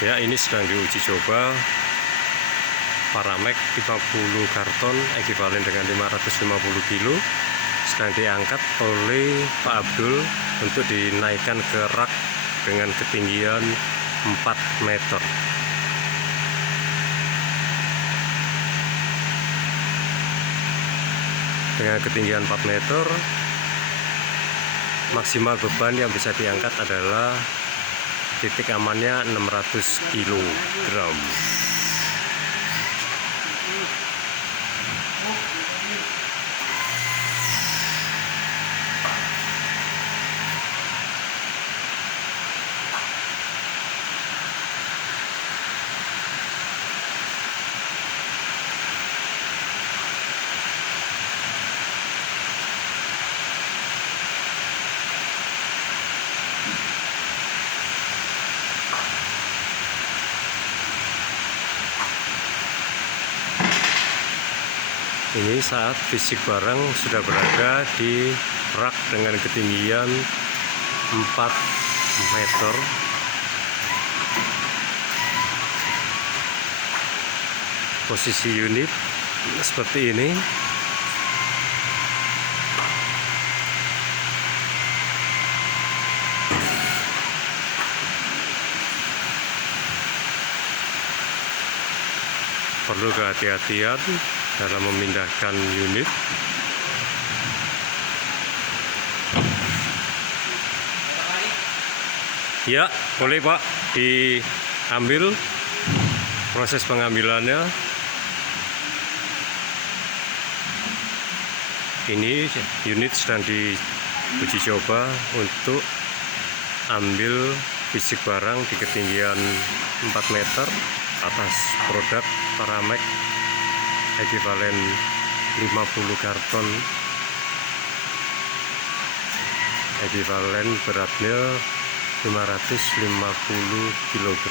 Ya, ini sedang diuji coba Paramek 50 karton ekivalen dengan 550 kilo sedang diangkat oleh Pak Abdul untuk dinaikkan ke rak dengan ketinggian 4 meter. Dengan ketinggian 4 meter, maksimal beban yang bisa diangkat adalah titik amannya 600 kg. Ini saat fisik barang sudah berada di rak dengan ketinggian 4 meter. Posisi unit seperti ini. Perlu kehati-hatian dalam memindahkan unit. Ya, boleh Pak, diambil proses pengambilannya. Ini unit sedang diuji coba untuk ambil fisik barang di ketinggian 4 meter atas produk Paramek ekivalen 50 karton, ekivalen beratnya 550 kg.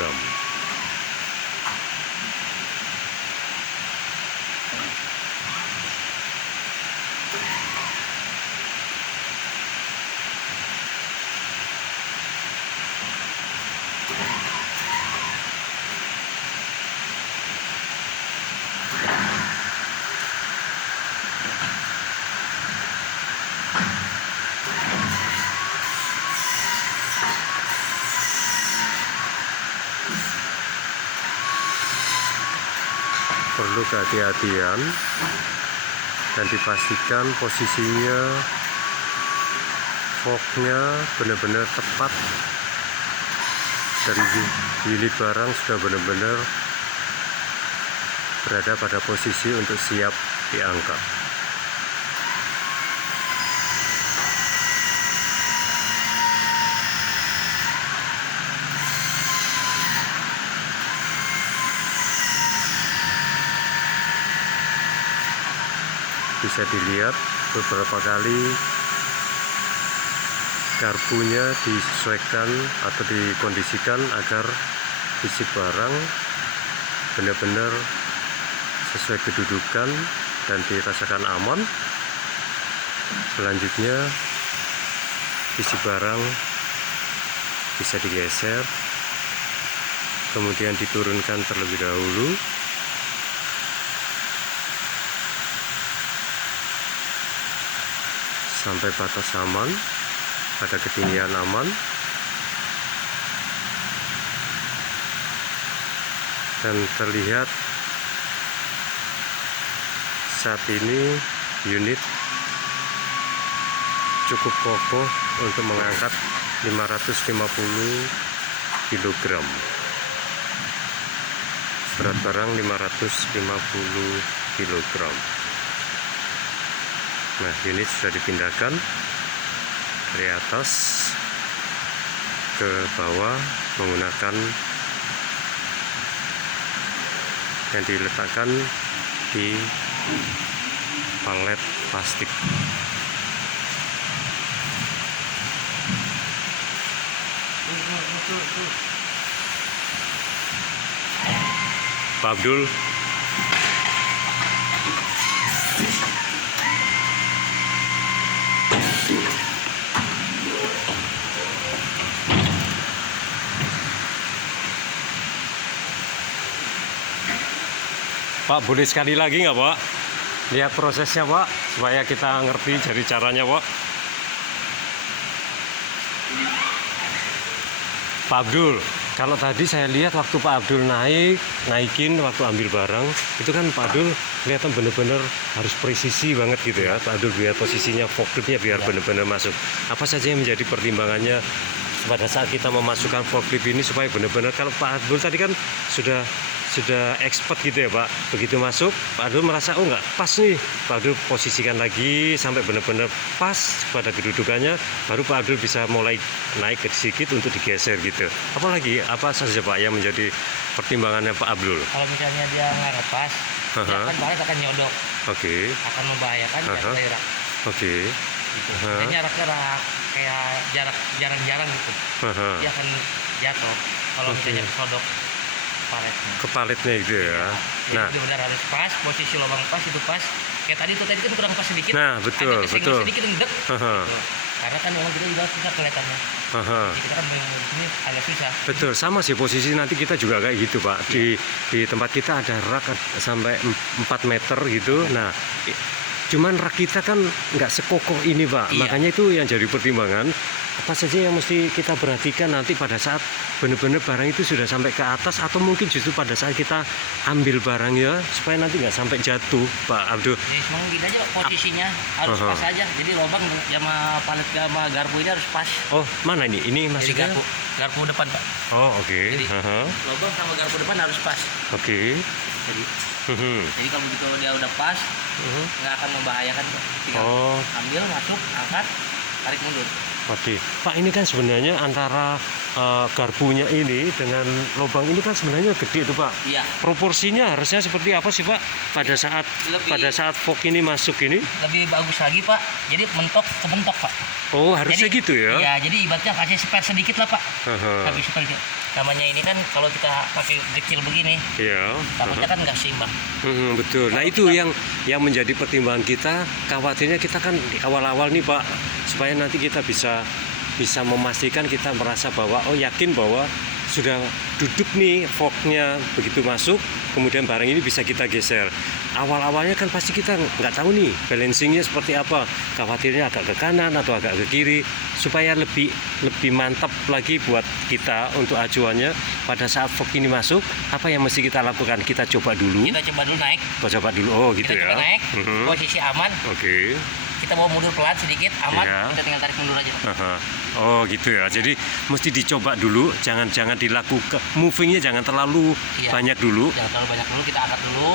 Perlu kehati-hatian dan dipastikan posisinya forknya benar-benar tepat dari unit barang sudah benar-benar berada pada posisi untuk siap diangkat. Bisa dilihat beberapa kali garpunya disesuaikan atau dikondisikan agar fisik barang benar-benar sesuai kedudukan dan dirasakan aman. Selanjutnya fisik barang bisa digeser, kemudian diturunkan terlebih dahulu sampai batas aman pada ketinggian aman, dan terlihat saat ini unit cukup kokoh untuk mengangkat 550 kg. Berat barang 550 kg. Nah, unit sudah dipindahkan dari atas ke bawah menggunakan yang diletakkan di palet plastik. Pak Abdul. Pak, boleh sekali lagi nggak Pak? Lihat prosesnya Pak, supaya kita ngerti jadi caranya Pak. Pak Abdul, kalau tadi saya lihat waktu Pak Abdul naikin waktu ambil barang, itu kan Pak Abdul kelihatan benar-benar harus presisi banget gitu ya. Pak Abdul biar posisinya forkliftnya biar benar-benar masuk. Apa saja yang menjadi pertimbangannya pada saat kita memasukkan forklift ini supaya benar-benar, kalau Pak Abdul tadi kan sudah expert gitu ya Pak, begitu masuk Pak Abdul merasa oh nggak pas nih, Pak Abdul posisikan lagi sampai benar-benar pas pada kedudukannya, baru Pak Abdul bisa mulai naik sedikit untuk digeser gitu. Apalagi apa saja Pak yang menjadi pertimbangannya Pak Abdul? Kalau misalnya dia nggak lepas, dia kan balet akan nyodok, Oke. akan membahayakan jarak. Oke. Gitu. Dia jarak-jarak kayak jarang-jarang gitu, dia akan jatuh kalau misalnya disodok paletnya. Ke paletnya gitu ya. Jadi Nah, benar-benar harus pas, posisi lubang pas itu pas. Kayak tadi kan kurang pas sedikit. nah betul, ada kesenggol betul. sedikit ngedek. Gitu. Karena kan memang kita juga susah kelihatannya. Jadi kita kan ini agak susah. Betul, sama sih posisi nanti kita juga kayak gitu Pak. Di tempat kita ada rak sampai 4 meter gitu. Nah, cuman rak kita kan nggak sekokoh ini Pak. Iya. Makanya itu yang jadi pertimbangan. Apa saja yang mesti kita perhatikan nanti pada saat benar-benar barang itu sudah sampai ke atas, atau mungkin justru pada saat kita ambil barangnya supaya nanti nggak sampai jatuh Pak Abdul. Jadi memang gitu aja posisinya harus pas aja. Jadi lubang sama palet sama garpu ini harus pas. Oh, mana ini? Ini Jadi maksudnya? garpu depan Pak. Oh, oke. Jadi lubang sama garpu depan harus pas. Oke. Jadi kalau begitu dia udah pas, nggak akan membahayakan Pak. Tinggal ambil, masuk, angkat, tarik mundur. Oke, Pak, ini kan sebenarnya antara garpunya ini dengan lubang ini kan sebenarnya gede tuh Pak. Iya. Proporsinya harusnya seperti apa sih Pak pada saat fork ini masuk ini? Lebih bagus lagi Pak. Jadi mentok ke mentok Pak. Oh, harusnya Jadi, gitu ya? Iya, jadi ibaratnya kasih spare sedikit lah Pak. Habis spare. Namanya ini kan kalau kita pakai kecil begini, Iya. takutnya kan nggak seimbang. Betul. Nah, itu yang menjadi pertimbangan kita. Khawatirnya kita kan di awal-awal nih Pak, supaya nanti kita bisa memastikan, kita merasa bahwa yakin bahwa sudah duduk nih forknya, begitu masuk kemudian barang ini bisa kita geser. Awal-awalnya kan pasti kita nggak tahu nih balancingnya seperti apa, khawatirnya agak ke kanan atau agak ke kiri, supaya lebih mantap lagi buat kita untuk acuannya pada saat fork ini masuk. Apa yang mesti kita lakukan? Kita coba dulu naik. Coba dulu, gitu Kita ya. coba naik, posisi aman. Oke. Kita bawa mundur pelan sedikit, aman. Iya. Kita tinggal tarik mundur aja. Oh gitu ya, jadi mesti dicoba dulu, jangan dilakukan movingnya, jangan terlalu banyak dulu. Jangan terlalu banyak dulu, kita angkat dulu.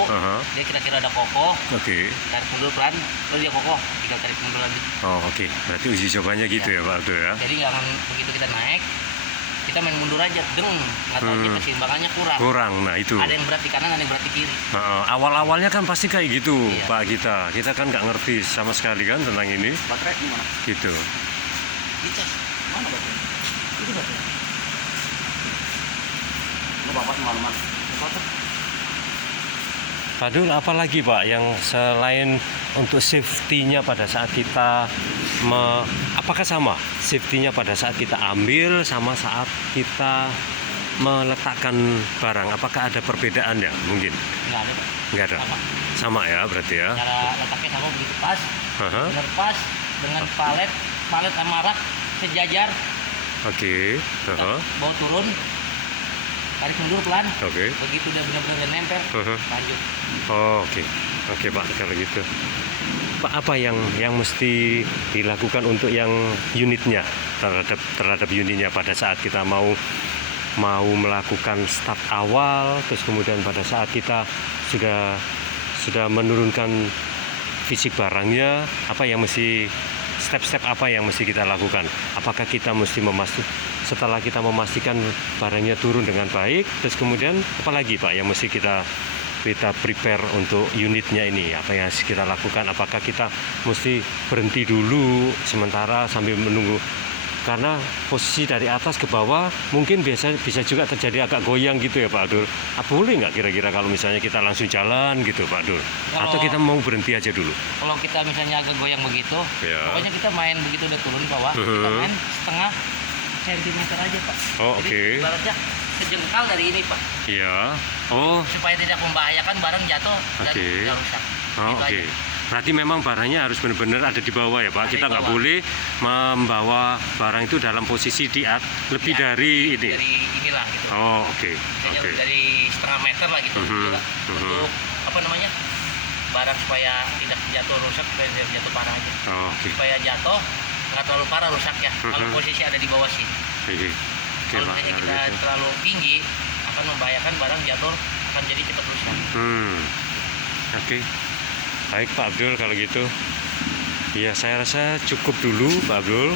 Dia kira-kira ada kokoh. Oke. Tarik mundur pelan, baru dia kokoh, tinggal tarik mundur lagi. Oh oke, berarti uji cobanya gitu ya Pak Abdul ya. Jadi jangan begitu kita naik, kita main mundur aja, nggak tahu keseimbangannya kurang. Nah itu. Ada yang berat di kanan, ada yang berat di kiri. Awal-awalnya kan pasti kayak gitu Pak, kita kan nggak ngerti sama sekali kan tentang ini. Baterai gimana? Gitu. Dicas. Mana baterai? Itu baterai. Nggak apa-apa semalaman. Pak Abdul, apalagi Pak yang selain untuk safety-nya pada saat kita apakah sama safety-nya pada saat kita ambil sama saat kita meletakkan barang? Apakah ada perbedaannya mungkin? Nggak ada Pak. Nggak ada. Sama ya berarti ya. Cara letaknya sama begitu pas. Benar pas dengan palet sama rak sejajar. Oke. Bawa turun. Tarik mundur pelan. Oke. Begitu udah benar-benar nempel, lanjut. Oke Pak, kalau gitu. Pak, apa yang mesti dilakukan untuk yang unitnya, terhadap unitnya pada saat kita mau melakukan start awal, terus kemudian pada saat kita sudah menurunkan fisik barangnya, apa yang mesti step-step apa yang mesti kita lakukan? Apakah kita mesti setelah kita memastikan barangnya turun dengan baik, terus kemudian apa lagi Pak yang mesti kita prepare untuk unitnya ini? Apa yang harus kita lakukan? Apakah kita mesti berhenti dulu sementara sambil menunggu? Karena posisi dari atas ke bawah mungkin bisa juga terjadi agak goyang gitu ya Pak Abdul. Boleh nggak kira-kira kalau misalnya kita langsung jalan gitu Pak Abdul? Atau kita mau berhenti aja dulu? Kalau kita misalnya agak goyang begitu, pokoknya kita main begitu udah turun ke bawah, kita main setengah sentimeter aja Pak. Oh, jadi ibaratnya sejengkal dari ini Pak, Iya. Oh, supaya tidak membahayakan barang jatuh dan Oke. tidak rusak. oh Itu oke. aja. Berarti memang barangnya harus benar-benar ada di bawah ya Pak. Ada Kita di nggak bawah. boleh membawa barang itu dalam posisi lebih Di dari ini. Dari inilah gitu. Oh oke. Misalnya Oke. dari setengah meter lah gitu Mhm, juga mhm. untuk apa namanya barang supaya tidak jatuh rusak, supaya tidak jatuh parah aja. Oh, oke. Supaya jatuh nggak terlalu parah rusak ya. Kalau Mhm. posisi ada di bawah sih. Oke. Oke Kalau Pak. misalnya kalau kita gitu. terlalu tinggi akan membahayakan barang jatuh, akan jadi cepat rusak. Oke. Baik Pak Abdul kalau gitu. Ya saya rasa cukup dulu Pak Abdul.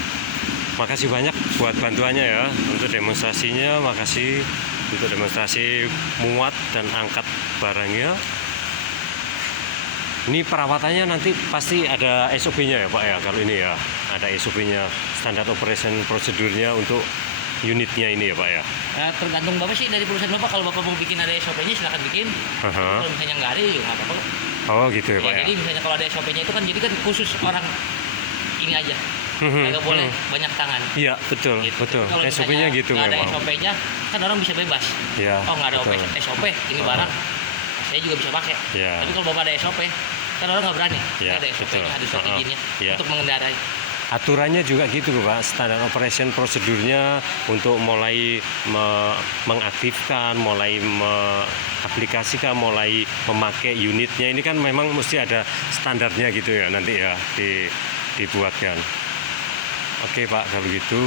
Makasih banyak buat bantuannya ya untuk demonstrasinya. Makasih untuk demonstrasi muat dan angkat barangnya. Ini perawatannya nanti pasti ada SOP-nya ya Pak ya kalau ini ya. Ada SOP-nya, standar operation prosedurnya untuk unitnya ini ya Pak ya. Tergantung Bapak sih dari perusahaan Bapak. Kalau Bapak mau bikin ada SOP-nya silahkan bikin. Aha. Kalau misalnya nggak ada ya nggak apa-apa. Oh gitu ya Ya, Pak ya. jadi misalnya kalau ada SOP-nya itu kan jadi kan khusus orang ini aja. Nggak boleh banyak tangan. Iya betul Gitu. betul. Kalau SOP-nya misalnya gitu nggak ada memang. SOP-nya kan orang bisa bebas. Ya, Oh nggak ada betul. SOP, ini barang saya juga bisa pakai. Ya. Tapi kalau Bapak ada SOP, kan orang nggak berani. Ya, Ada SOP-nya, betul. ada surat Uh-uh. izinnya Ya. untuk mengendarai. Aturannya juga gitu Pak, standar operation prosedurnya untuk mulai mengaktifkan, mulai mengaplikasikan, mulai memakai unitnya ini kan memang mesti ada standarnya gitu ya nanti ya dibuatkan. Oke Pak kalau gitu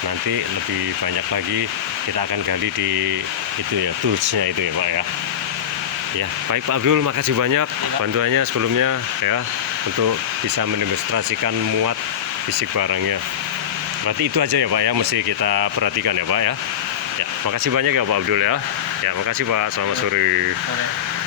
nanti lebih banyak lagi kita akan gali di itu ya toolsnya itu ya Pak ya. Ya, baik Pak Abdul, makasih banyak bantuannya sebelumnya ya untuk bisa mendemonstrasikan muat fisik barangnya. Berarti itu aja ya Pak ya, mesti kita perhatikan ya Pak ya. Ya, makasih banyak ya Pak Abdul ya. Ya, makasih Pak. Selamat sore. Sore.